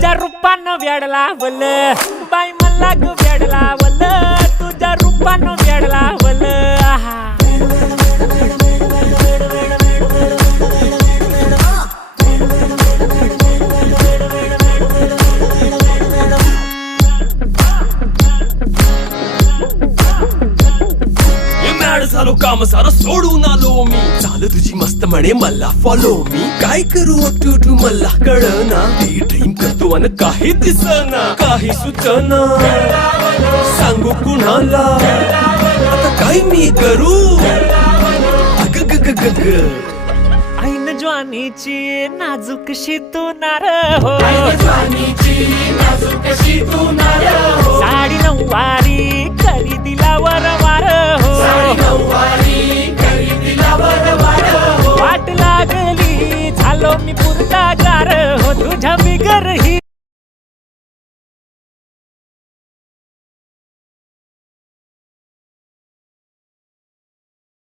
तुझ्या रूपानं वेड लावल बाई मला ग वेड लावल तुझ्या रूपानं वेड लावल आहा झालो काम सारं सोडून आलो मी चाल तुझी मस्त म्हणे मला फॉलो मी काय करू टू मला कळना ती ड्रीम करतो अन काही दिसना काही सुचना सांगू कुणाला आता काय मी करू अग ग ग ग ग ऐन ज्वानीची नाजूकशी तू नार हो साडी नऊवारी करी दिला वरवार हो वाट लागली झालो मी पुरता गार हो तुझ्या बिगर ही